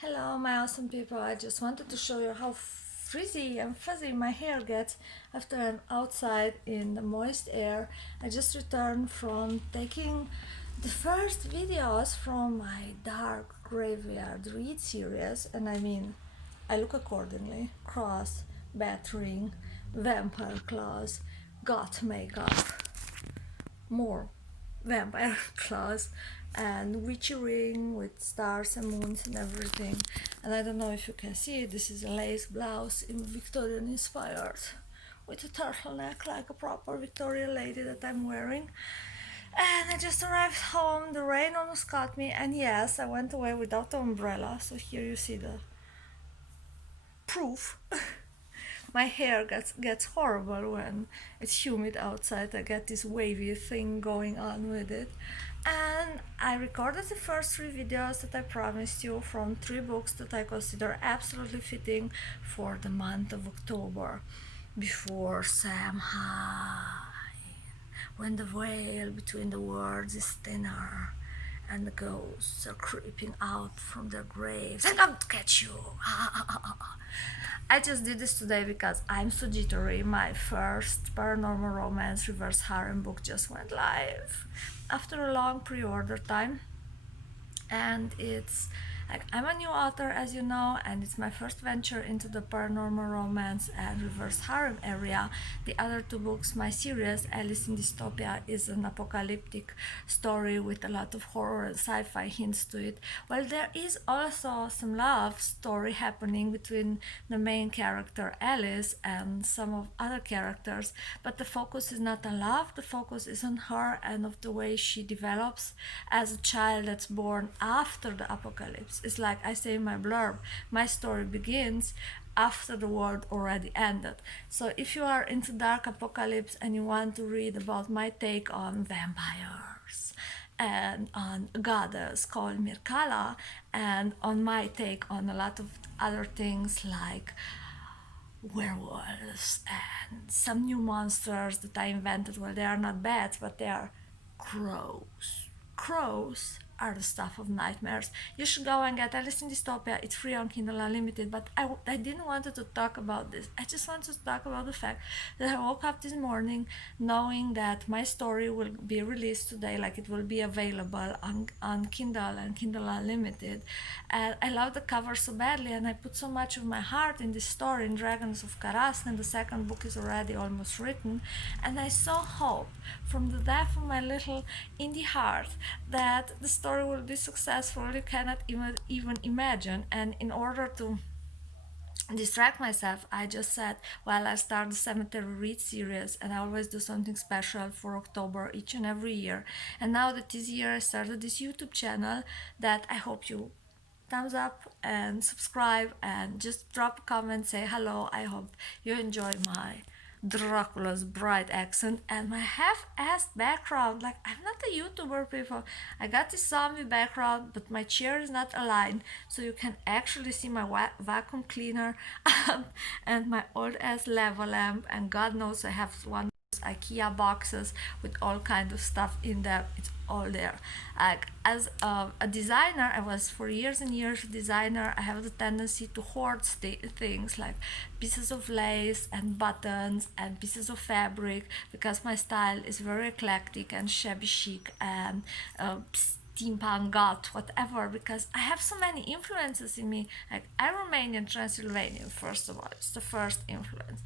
Hello, my awesome people. I just wanted to show you how frizzy and fuzzy my hair gets after I'm outside in the moist air. I just returned from taking the first videos from my dark graveyard read series, and I mean, I look accordingly. Cross, bat ring, vampire claws, goth makeup, more vampire claws and witchy ring with stars and moons and everything. And I don't know if you can see it, this is a lace blouse in Victorian inspired with a turtleneck like a proper Victorian lady that I'm wearing. And I just arrived home, the rain almost caught me, and yes, I went away without the umbrella, so here you see the proof. My hair gets horrible when it's humid outside. I get this wavy thing going on with it. And I recorded the first three videos that I promised you from three books that I consider absolutely fitting for the month of October. Before Samhain, when the veil between the words is thinner and the ghosts are creeping out from their graves. I'm going to catch you. I just did this today because I'm so jittery. My first paranormal romance reverse harem book just went live after a long pre-order time, and it's like I'm a new author, as you know, and it's my first venture into the paranormal romance and reverse harem area. The other two books, my series Alice in Dystopia, is an apocalyptic story with a lot of horror and sci-fi hints to it. Well, there is also some love story happening between the main character Alice and some of other characters, but the focus is not on love. The focus is on her and of the way she develops as a child that's born after the apocalypse. It's like I say in my blurb, my story begins after the world already ended. So if you are into dark apocalypse and you want to read about my take on vampires and on a goddess called Mirkala, and on my take on a lot of other things like werewolves and some new monsters that I invented. Well, they are not bats, but they are crows. Crows are the stuff of nightmares. You should go and get Alice in Dystopia. It's free on Kindle Unlimited. But I didn't want to talk about this. I just wanted to talk about the fact that I woke up this morning knowing that my story will be released today, like it will be available on Kindle and Kindle Unlimited. And I love the cover so badly, and I put so much of my heart in this story in Dragons of Karask, and the second book is already almost written. And I saw hope from the depth of my little indie heart that the story will be successful. You cannot even imagine. And in order to distract myself, I just said, well, I start the Cemetery Read series, and I always do something special for October each and every year. And now that this year I started this YouTube channel that I hope you thumbs up and subscribe and just drop a comment, say hello. I hope you enjoy my Dracula's bright accent and my half-assed background. Like, I'm not a YouTuber, people. I got this zombie background, but my chair is not aligned, so you can actually see my vacuum cleaner and my old ass lava lamp. And God knows I have one IKEA boxes with all kind of stuff in them. It's all there. Like, as a designer, I was for years and years a designer. I have the tendency to hoard things like pieces of lace and buttons and pieces of fabric, because my style is very eclectic and shabby chic and steampunk goth, whatever, because I have so many influences in me. Like, I'm Romanian, Transylvanian, first of all. It's the first influence.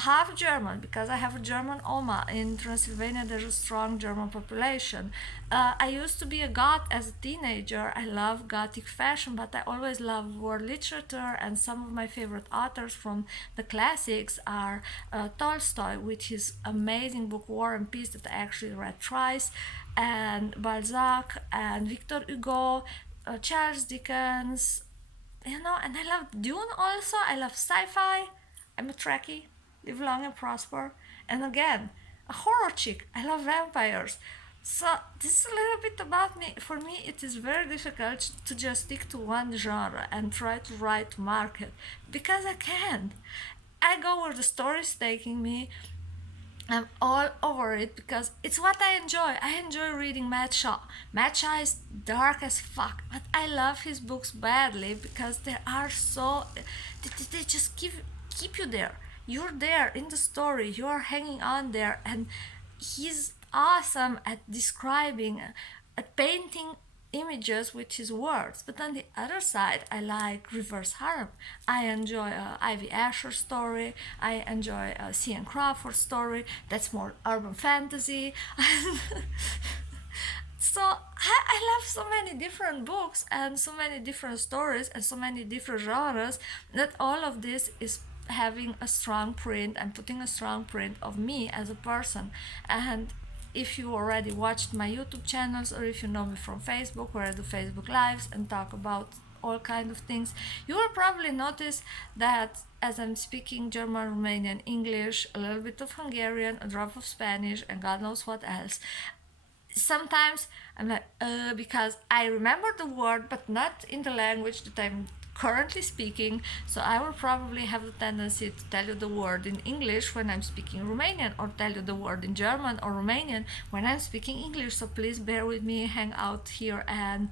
Half German, because I have a German Oma. In Transylvania, there's a strong German population. I used to be a goth as a teenager. I love gothic fashion, but I always loved war literature, and some of my favorite authors from the classics are Tolstoy, with his amazing book War and Peace that I actually read twice, and Balzac, and Victor Hugo, Charles Dickens, and I love Dune also. I love sci-fi. I'm a Trekkie. Live long and prosper. And again, a horror chick. I love vampires. So this is a little bit about me. For me, it is very difficult to just stick to one genre and try to write to market, because I can't. I go where the story is taking me, I'm all over it because it's what I enjoy. I enjoy reading Matcha. Matcha is dark as fuck, but I love his books badly because they are so. They just keep you there. You're there in the story. You are hanging on there, and he's awesome at describing, at painting images with his words. But on the other side, I like reverse harem. I enjoy Ivy Asher story. I enjoy C.N. Crawford story. That's more urban fantasy. So I love so many different books and so many different stories and so many different genres that all of this is having a strong print and putting a strong print of me as a person. And if you already watched my YouTube channels, or if you know me from Facebook, where I do Facebook lives and talk about all kind of things, you will probably notice that as I'm speaking German, Romanian, English, a little bit of Hungarian, a drop of Spanish, and God knows what else, sometimes I'm like, because I remember the word, but not in the language that I'm currently speaking. So I will probably have the tendency to tell you the word in English when I'm speaking Romanian, or tell you the word in German or Romanian when I'm speaking English. So please bear with me, hang out here. And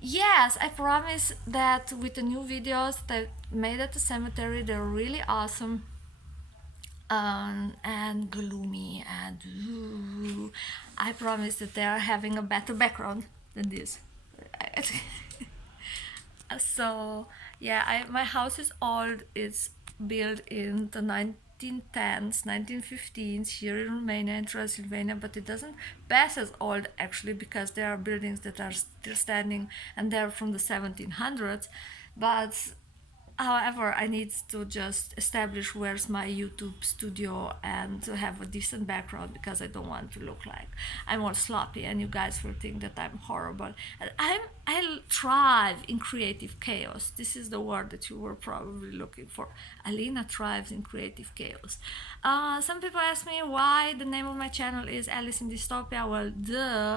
yes, I promise that with the new videos that I made at the cemetery, they're really awesome, and gloomy, and I promise that they are having a better background than this. So yeah, my house is old. It's built in the 1910s, 1915s here in Romania and Transylvania, but it doesn't pass as old actually, because there are buildings that are still standing and they're from the 1700s. But however, I need to just establish where's my YouTube studio and to have a decent background, because I don't want to look like I'm all sloppy and you guys will think that I'm horrible. And I thrive in creative chaos. This is the word that you were probably looking for. Alina thrives in creative chaos. Some people ask me why the name of my channel is Alice in Dystopia. Well,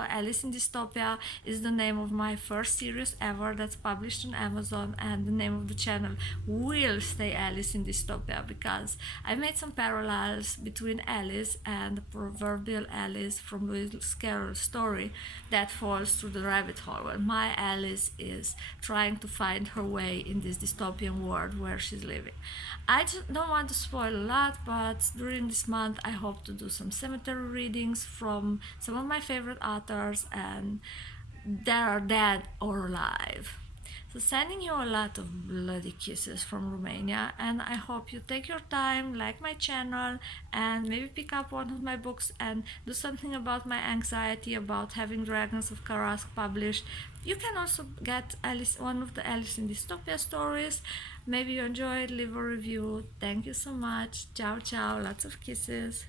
Alice in Dystopia is the name of my first series ever that's published on Amazon, and the name of the channel will stay Alice in Dystopia, because I made some parallels between Alice and the proverbial Alice from Lewis Carroll's story that falls through the rabbit hole. Well, my Alice is trying to find her way in this dystopian world where she's living. I just don't want to spoil a lot, but during this month I hope to do some cemetery readings from some of my favorite authors, and that are dead or alive. So sending you a lot of bloody kisses from Romania, and I hope you take your time, like my channel, and maybe pick up one of my books and do something about my anxiety about having Dragons of Karask published. You can also get one of the Alice in Dystopia stories. Maybe you enjoy it, leave a review. Thank you so much. Ciao ciao, lots of kisses.